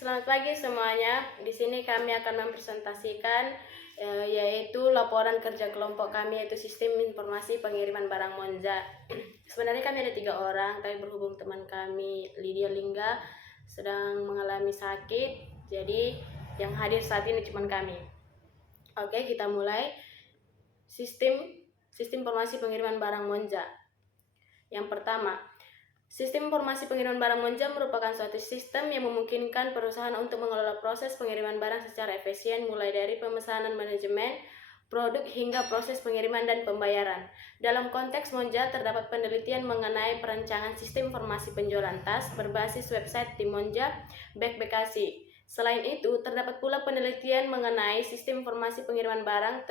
Selamat pagi semuanya. Di sini kami akan mempresentasikan yaitu laporan kerja kelompok kami, yaitu sistem informasi pengiriman barang Monja. Sebenarnya kami ada 3 orang, tapi berhubung teman kami Lydia Lingga sedang mengalami sakit, jadi yang hadir saat ini cuma kami. Oke, kita mulai. Sistem informasi pengiriman barang Monja. Yang pertama, sistem informasi pengiriman barang Monja merupakan suatu sistem yang memungkinkan perusahaan untuk mengelola proses pengiriman barang secara efisien, mulai dari pemesanan, manajemen, produk hingga proses pengiriman dan pembayaran. Dalam konteks Monja, terdapat penelitian mengenai perancangan sistem informasi penjualan tas berbasis website di Monja Back Bekasi. Selain itu, terdapat pula penelitian mengenai sistem informasi pengiriman barang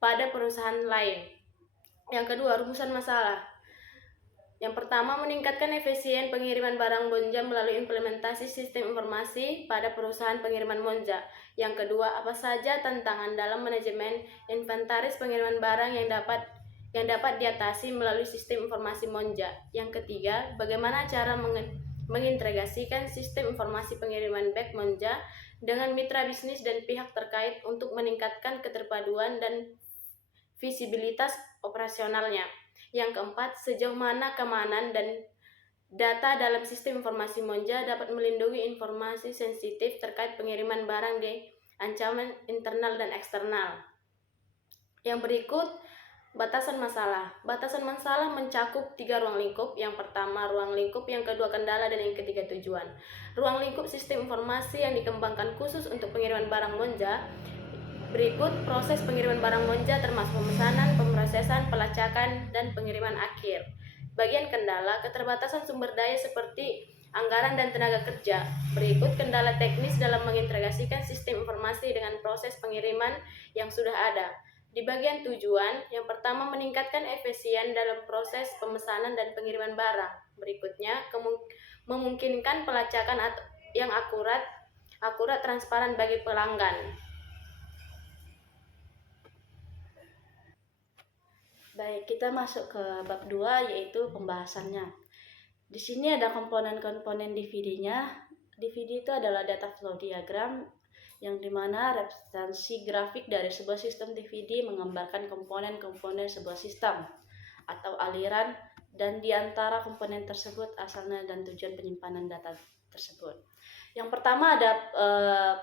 pada perusahaan lain. Yang kedua, rumusan masalah. Yang pertama, meningkatkan efisien pengiriman barang Monja melalui implementasi sistem informasi pada perusahaan pengiriman Monja. Yang kedua, apa saja tantangan dalam manajemen inventaris pengiriman barang yang dapat diatasi melalui sistem informasi Monja. Yang ketiga, bagaimana cara mengintegrasikan sistem informasi pengiriman Back Monja dengan mitra bisnis dan pihak terkait untuk meningkatkan keterpaduan dan visibilitas operasionalnya. Yang keempat, sejauh mana keamanan dan data dalam sistem informasi Monja dapat melindungi informasi sensitif terkait pengiriman barang di ancaman internal dan eksternal. Yang berikut, batasan masalah. Batasan masalah mencakup 3 ruang lingkup. Yang pertama, ruang lingkup, yang kedua, kendala, dan yang ketiga, tujuan. Ruang lingkup sistem informasi yang dikembangkan khusus untuk pengiriman barang Monja. Berikut proses pengiriman barang Monja termasuk pemesanan, pemrosesan, pelacakan, dan pengiriman akhir. Bagian kendala, keterbatasan sumber daya seperti anggaran dan tenaga kerja. Berikut kendala teknis dalam mengintegrasikan sistem informasi dengan proses pengiriman yang sudah ada. Di bagian tujuan, yang pertama, meningkatkan efisien dalam proses pemesanan dan pengiriman barang. Berikutnya, memungkinkan pelacakan yang akurat, transparan bagi pelanggan. Baik, kita masuk ke bab 2, yaitu pembahasannya. Di sini ada komponen-komponen DVD-nya. DVD itu adalah data flow diagram, yang dimana representasi grafik dari sebuah sistem DVD menggambarkan komponen-komponen sebuah sistem atau aliran, dan di antara komponen tersebut asalnya dan tujuan penyimpanan data tersebut. Yang pertama ada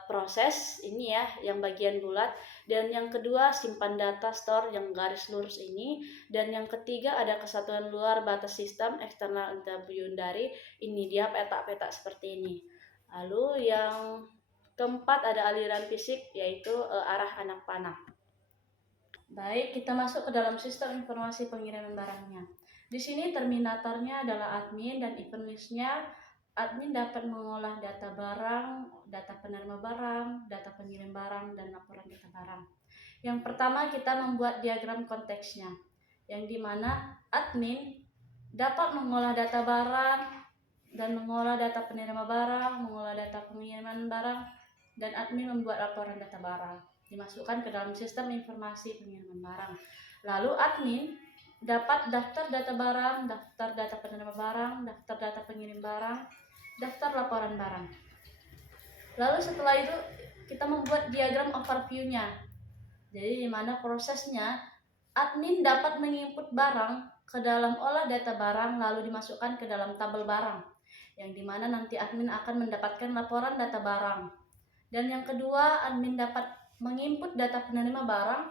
proses ini ya, yang bagian bulat, dan yang kedua simpan data store yang garis lurus ini, dan yang ketiga ada kesatuan luar batas sistem eksternal interview dari ini dia peta-peta seperti ini. Lalu yang keempat ada aliran fisik, yaitu arah anak panah. Baik, kita masuk ke dalam sistem informasi pengiriman barangnya. Di sini terminatornya adalah admin, dan event listnya admin dapat mengolah data barang, data penerima barang, data pengirim barang, dan laporan data barang. Yang pertama, kita membuat diagram konteksnya, yang dimana admin dapat mengolah data barang dan mengolah data penerima barang, mengolah data pengiriman barang, dan admin membuat laporan data barang dimasukkan ke dalam sistem informasi pengiriman barang. Lalu admin dapat daftar data barang, daftar data penerima barang, daftar data pengirim barang, daftar laporan barang. Lalu setelah itu kita membuat diagram overview-nya. Jadi dimana prosesnya admin dapat menginput barang ke dalam olah data barang lalu dimasukkan ke dalam tabel barang, yang dimana nanti admin akan mendapatkan laporan data barang. Dan yang kedua, admin dapat menginput data penerima barang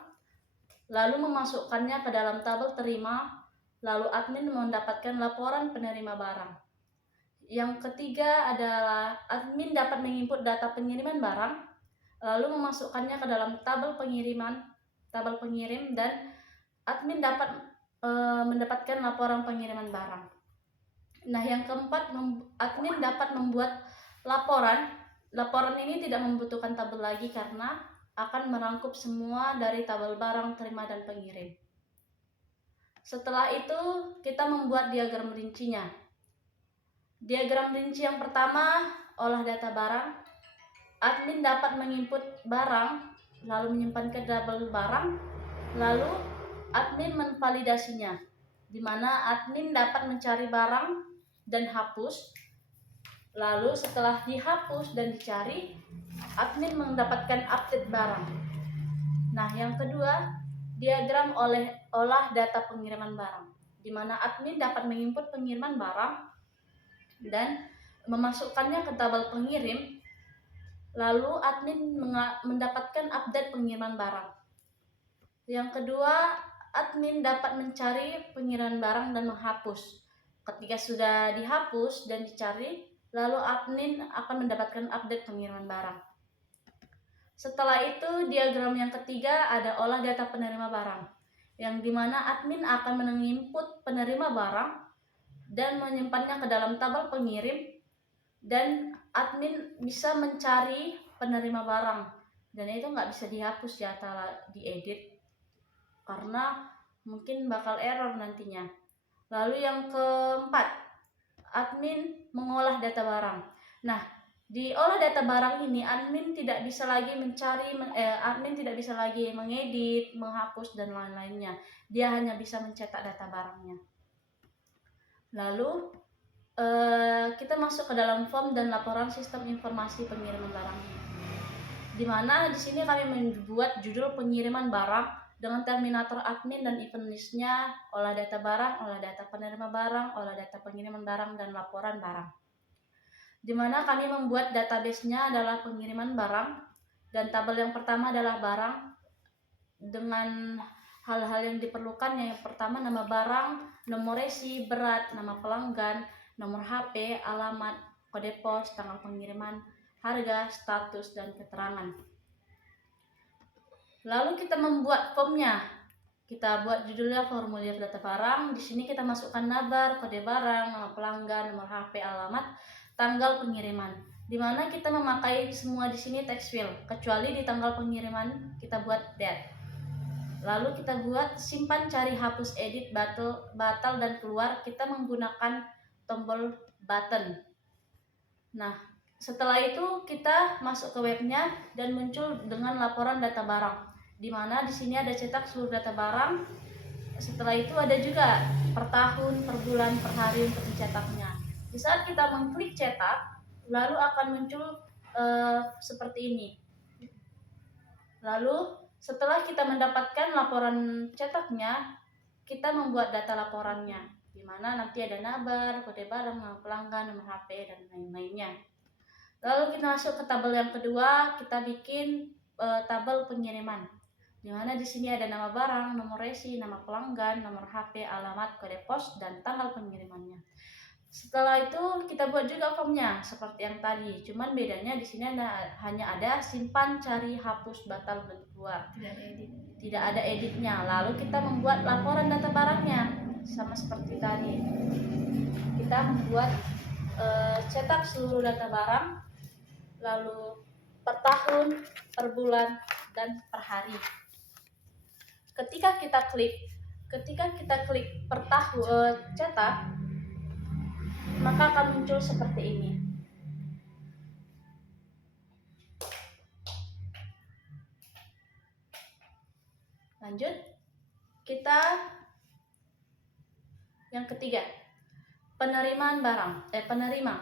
lalu memasukkannya ke dalam tabel terima, lalu admin mendapatkan laporan penerima barang. Yang ketiga adalah admin dapat menginput data pengiriman barang lalu memasukkannya ke dalam tabel pengirim, dan admin dapat mendapatkan laporan pengiriman barang. Nah, yang keempat, admin dapat membuat laporan. Laporan ini tidak membutuhkan tabel lagi karena akan merangkup semua dari tabel barang, terima, dan pengirim. Setelah itu kita membuat diagram rincinya. Diagram rinci yang pertama, olah data barang. Admin dapat menginput barang, lalu menyimpan ke tabel barang, lalu admin memvalidasinya, di mana admin dapat mencari barang dan hapus, Lalu setelah dihapus dan dicari, admin mendapatkan update barang. Nah, yang kedua, diagram olah data pengiriman barang, di mana admin dapat menginput pengiriman barang dan memasukkannya ke tabel pengirim. Lalu admin mendapatkan update pengiriman barang. Yang kedua, admin dapat mencari pengiriman barang dan menghapus. Ketika sudah dihapus dan dicari, lalu admin akan mendapatkan update pengiriman barang. Setelah itu, diagram yang ketiga ada olah data penerima barang, yang dimana admin akan menginput penerima barang dan menyimpannya ke dalam tabel pengirim, dan admin bisa mencari penerima barang, dan itu nggak bisa dihapus ya atau diedit karena mungkin bakal error nantinya. Lalu yang keempat, admin mengolah data barang. Nah, di olah data barang ini admin tidak bisa lagi admin tidak bisa lagi mengedit, menghapus dan lain-lainnya. Dia hanya bisa mencetak data barangnya. Lalu kita masuk ke dalam form dan laporan sistem informasi pengiriman barang. Di mana di sini kami membuat judul pengiriman barang dengan terminator admin dan event listnya, olah data barang, olah data penerima barang, olah data pengiriman barang, dan laporan barang. Di mana kami membuat database-nya adalah pengiriman barang, dan tabel yang pertama adalah barang dengan hal-hal yang diperlukan. Yang pertama nama barang, nomor resi, berat, nama pelanggan, nomor HP, alamat, kode pos, tanggal pengiriman, harga, status, dan keterangan. Lalu kita membuat formnya. Kita buat judulnya formulir data barang. Di sini kita masukkan nabar, kode barang, nama pelanggan, nomor HP, alamat, tanggal pengiriman. Di mana kita memakai semua di sini text field, kecuali di tanggal pengiriman kita buat date. Lalu kita buat simpan, cari, hapus, edit, batal dan keluar. Kita menggunakan tombol button. Nah, setelah itu kita masuk ke webnya dan muncul dengan laporan data barang, di mana di sini ada cetak seluruh data barang. Setelah itu ada juga per tahun, per bulan, per hari untuk mencetaknya. Di saat kita mengklik cetak, lalu akan muncul seperti ini. Lalu setelah kita mendapatkan laporan cetaknya, kita membuat data laporannya, di mana nanti ada nabar, kode barang, nama pelanggan, nomor HP, dan lain-lainnya. Lalu kita masuk ke tabel yang kedua, kita bikin tabel pengiriman, di mana di sini ada nama barang, nomor resi, nama pelanggan, nomor HP, alamat, kode pos, dan tanggal pengirimannya. Setelah itu kita buat juga formnya seperti yang tadi, cuman bedanya di sini hanya ada simpan, cari, hapus, batal, dan keluar. Tidak ada editnya. Lalu kita membuat laporan data barangnya sama seperti tadi. Kita membuat cetak seluruh data barang, lalu per tahun, per bulan, dan per hari. Ketika kita klik per tahun cetak, maka akan muncul seperti ini. Lanjut, kita yang ketiga, penerimaan barang, penerima,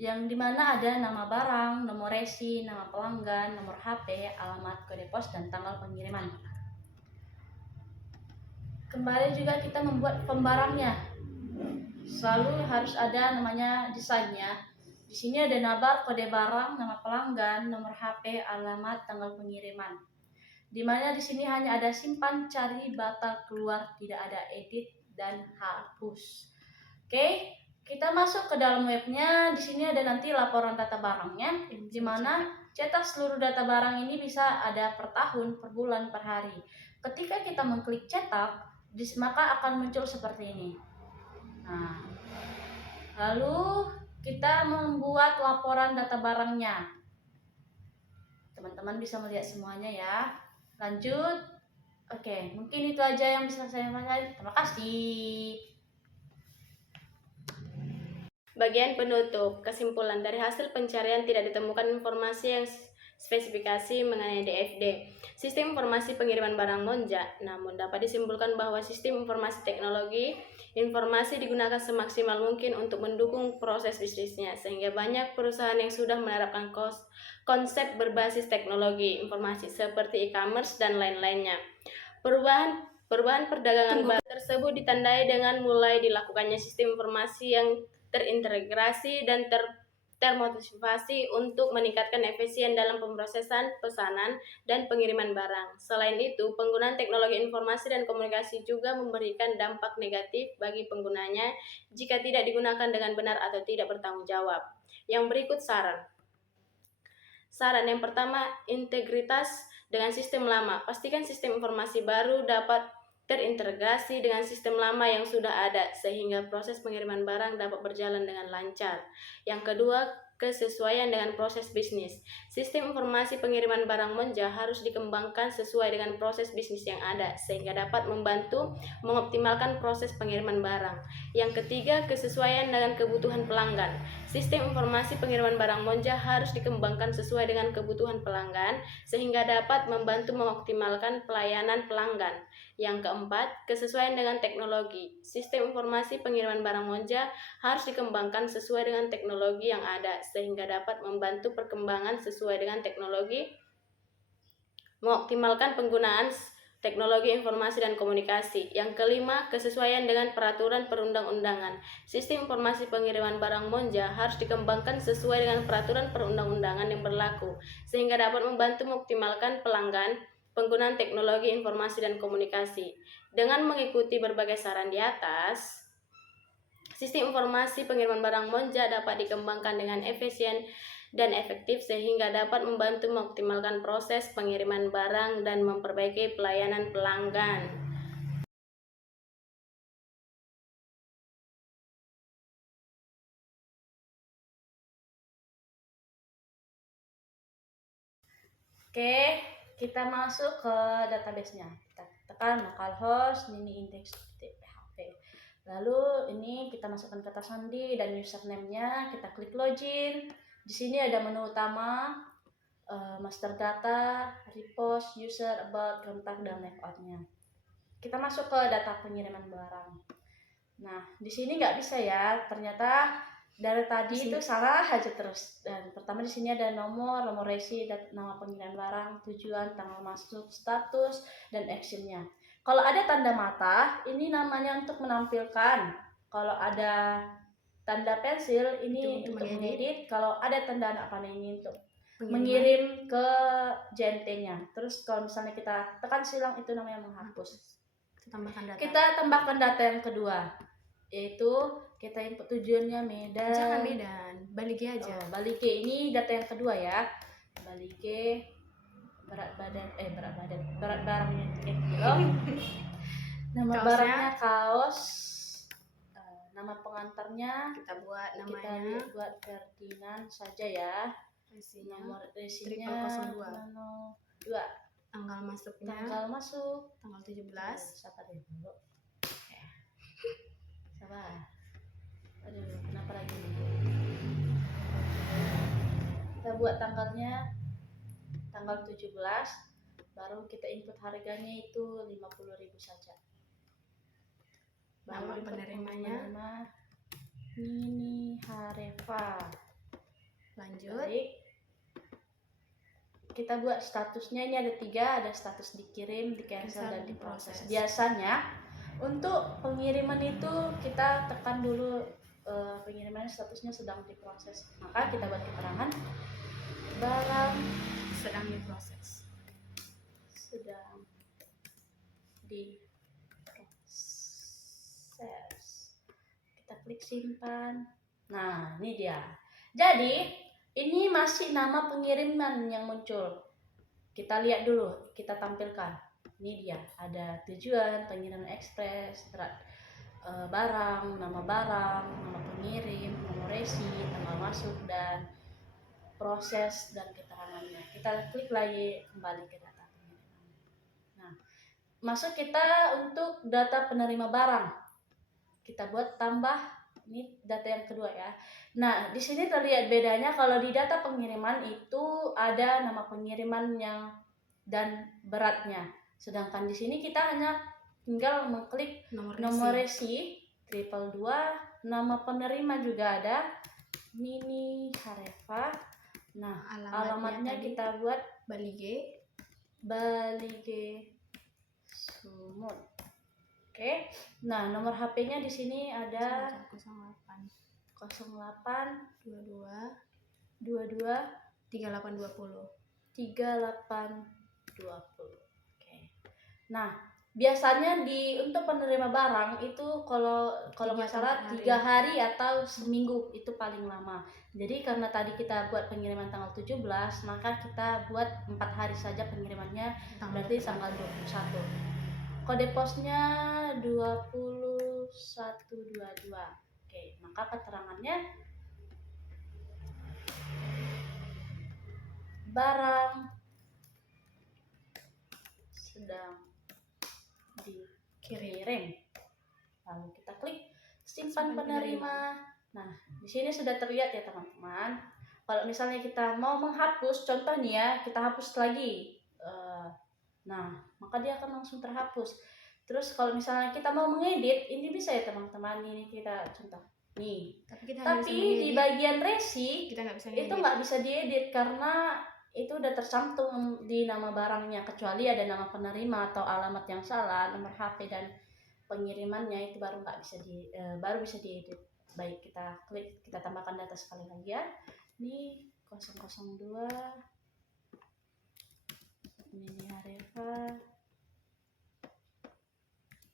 yang dimana ada nama barang, nomor resi, nama pelanggan, nomor HP, alamat, kode pos, dan tanggal pengiriman. Kembali juga kita membuat pembarangnya. Selalu harus ada namanya desainnya. Di sini ada nabar, kode barang, nama pelanggan, nomor HP, alamat, tanggal pengiriman. Dimana di sini hanya ada simpan, cari, batal, keluar, tidak ada edit dan hapus. Oke, kita masuk ke dalam webnya. Di sini ada nanti laporan data barangnya, dimana cetak seluruh data barang ini bisa ada per tahun, per bulan, per hari. Ketika kita mengklik cetak, maka akan muncul seperti ini. Nah, lalu kita membuat laporan data barangnya. Teman-teman bisa melihat semuanya ya. Lanjut. Oke, mungkin itu aja yang bisa saya sampaikan. Terima kasih. Bagian penutup. Kesimpulan, dari hasil pencarian tidak ditemukan informasi yang spesifikasi mengenai DFD, Sistem Informasi Pengiriman Barang Monja. Namun dapat disimpulkan bahwa sistem informasi teknologi informasi digunakan semaksimal mungkin untuk mendukung proses bisnisnya, sehingga banyak perusahaan yang sudah menerapkan konsep berbasis teknologi informasi seperti e-commerce dan lain-lainnya. Perubahan perdagangan tersebut ditandai dengan mulai dilakukannya sistem informasi yang terintegrasi dan termotivasi untuk meningkatkan efisien dalam pemrosesan pesanan dan pengiriman barang. Selain itu, penggunaan teknologi informasi dan komunikasi juga memberikan dampak negatif bagi penggunanya jika tidak digunakan dengan benar atau tidak bertanggung jawab. Yang berikut saran. Saran yang pertama, integritas dengan sistem lama. Pastikan sistem informasi baru dapat terintegrasi dengan sistem lama yang sudah ada, sehingga proses pengiriman barang dapat berjalan dengan lancar. Yang kedua, kesesuaian dengan proses bisnis. Sistem informasi pengiriman barang Monja harus dikembangkan sesuai dengan proses bisnis yang ada, sehingga dapat membantu mengoptimalkan proses pengiriman barang. Yang ketiga, kesesuaian dengan kebutuhan pelanggan. Sistem informasi pengiriman barang Monja harus dikembangkan sesuai dengan kebutuhan pelanggan, sehingga dapat membantu mengoptimalkan pelayanan pelanggan. Yang keempat, kesesuaian dengan teknologi. Sistem informasi pengiriman barang Monja harus dikembangkan sesuai dengan teknologi yang ada, sehingga dapat membantu perkembangan sesuai dengan teknologi, mengoptimalkan penggunaan teknologi informasi dan komunikasi. Yang kelima, kesesuaian dengan peraturan perundang-undangan. Sistem informasi pengiriman barang Monja harus dikembangkan sesuai dengan peraturan perundang-undangan yang berlaku, sehingga dapat membantu mengoptimalkan pelanggan penggunaan teknologi informasi dan komunikasi. Dengan mengikuti berbagai saran di atas, sistem informasi pengiriman barang Monja dapat dikembangkan dengan efisien dan efektif, sehingga dapat membantu mengoptimalkan proses pengiriman barang dan memperbaiki pelayanan pelanggan. Oke, kita masuk ke database-nya. Kita tekan localhost mini index.php. Lalu ini kita masukkan kata sandi dan username-nya. Kita klik login. Di sini ada menu utama, master data, repost, user, about, kontak, dan layout-nya. Kita masuk ke data pengiriman barang. Nah, di sini nggak bisa ya. Ternyata dari tadi itu salah aja terus. Dan pertama di sini ada nomor resi, nama pengiriman barang, tujuan, tanggal masuk, status, dan actionnya. Kalau ada tanda mata, ini namanya untuk menampilkan. Kalau ada tanda pensil, ini untuk mengedit. Kalau ada tanda anak panah, ini untuk mengirim ke JNT-nya. Terus kalau misalnya kita tekan silang, itu namanya menghapus. Kita tambahkan data yang kedua, yaitu kita input tujuannya Medan. Jangan Medan, Balike aja. Balike ini data yang kedua ya. Balike, berat barangnya kilo. Nama kaosnya, barangnya kaos. Nama pengantarnya kita buat namanya, kita buat Ferdinand saja ya. Nomor resinya 002. Tanggal masuknya tanggal 17. Siapa deh dulu? Sabar. Aduh, kenapa lagi? Kita buat tanggalnya tanggal 17, baru kita input harganya itu 50.000 saja. Nama penerimanya Nini Harefa. Lanjut. Baik. Kita buat statusnya, ini ada 3, ada status dikirim, di cancel, dan diproses. Biasanya untuk pengiriman itu kita tekan dulu pengiriman statusnya sedang diproses, maka kita buat keterangan barang sedang diproses. Kita klik simpan. Nah, ini dia. Jadi ini masih nama pengiriman yang muncul. Kita lihat dulu, kita tampilkan. Ini dia, ada tujuan, pengiriman ekspres, barang, nama pengirim, nomor resi, tanggal masuk, dan proses dan keterangannya. Kita klik lagi kembali ke data pengiriman. Nah, masuk kita untuk data penerima barang. Kita buat tambah Ini data yang kedua ya. Nah, di sini terlihat bedanya kalau di data pengiriman itu ada nama pengiriman yang dan beratnya. Sedangkan di sini kita hanya tinggal mengklik nomor resi 222, nama penerima juga ada Nini Harefa. Nah, alamatnya kita buat Balige Sumut. Oke. Nah, nomor HP-nya di sini ada 08 08 22 22 3820. 3820. Oke. Nah, biasanya untuk penerima barang itu kalau nggak salah 3 hari atau seminggu itu paling lama. Jadi karena tadi kita buat pengiriman tanggal 17, maka kita buat 4 hari saja pengirimannya, berarti tanggal 21. Kode posnya 2122. Oke, maka keterangannya barang sedang dikirim. Lalu kita klik simpan penerima. Nah, di sini sudah terlihat ya teman-teman. Kalau misalnya kita mau menghapus, contohnya kita hapus lagi. Nah, maka dia akan langsung terhapus. Terus kalau misalnya kita mau mengedit, ini bisa ya teman-teman. Ini kita contoh. Nih. Tapi di bagian resi kita itu nggak bisa diedit karena itu udah tercantum di nama barangnya, kecuali ada nama penerima atau alamat yang salah, nomor HP dan pengirimannya itu baru bisa diedit. Baik, kita klik, kita tambahkan data sekali lagi ya. Ini 002 Nini Harefa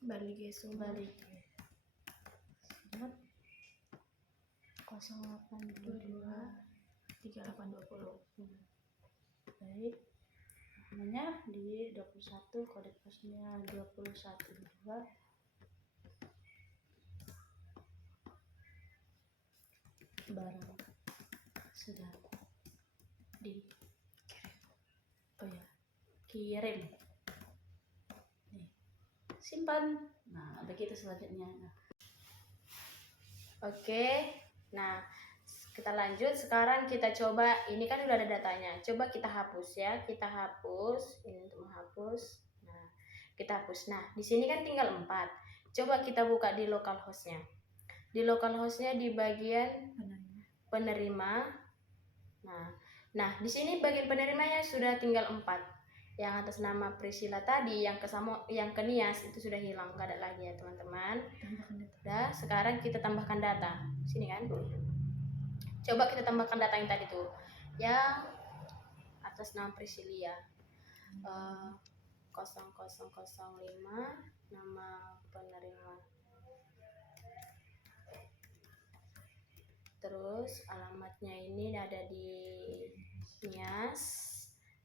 Balige Sumut 0822 3820. Baik, namanya di 21, kode posnya 212. Barang sudah kirim. Nih, simpan. Nah, begitu selanjutnya. Oke, nah kita lanjut. Sekarang kita coba, ini kan udah ada datanya. Coba kita hapus ya, kita hapus. Ini untuk menghapus. Nah, kita hapus. Nah, di sini kan tinggal 4. Coba kita buka di localhostnya. Di localhostnya di bagian penerima. Nah, di sini bagian penerimanya sudah tinggal 4. Yang atas nama Priscilla tadi, yang ke Nias itu sudah hilang, nggak ada lagi ya teman-teman. Udah, sekarang kita tambahkan data. Sini kan. Coba kita tambahkan data yang tadi tuh. Yang atas nama Priscilia. 0005 nama penerima. Terus alamatnya ini ada di Nias.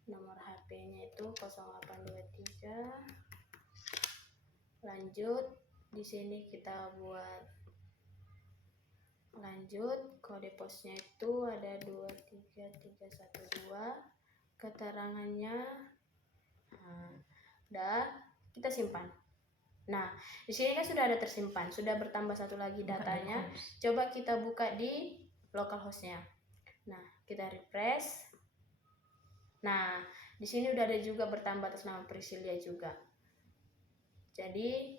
Nomor HP-nya itu 0823. Lanjut, di sini kita buat lanjut, kode posnya itu ada 23312. Keterangannya udah kita simpan. Nah, di sini kan sudah ada tersimpan, sudah bertambah satu lagi datanya. Coba kita buka di localhostnya. Nah, kita refresh. Nah, di sini udah ada juga bertambah atas nama Priscilia juga. Jadi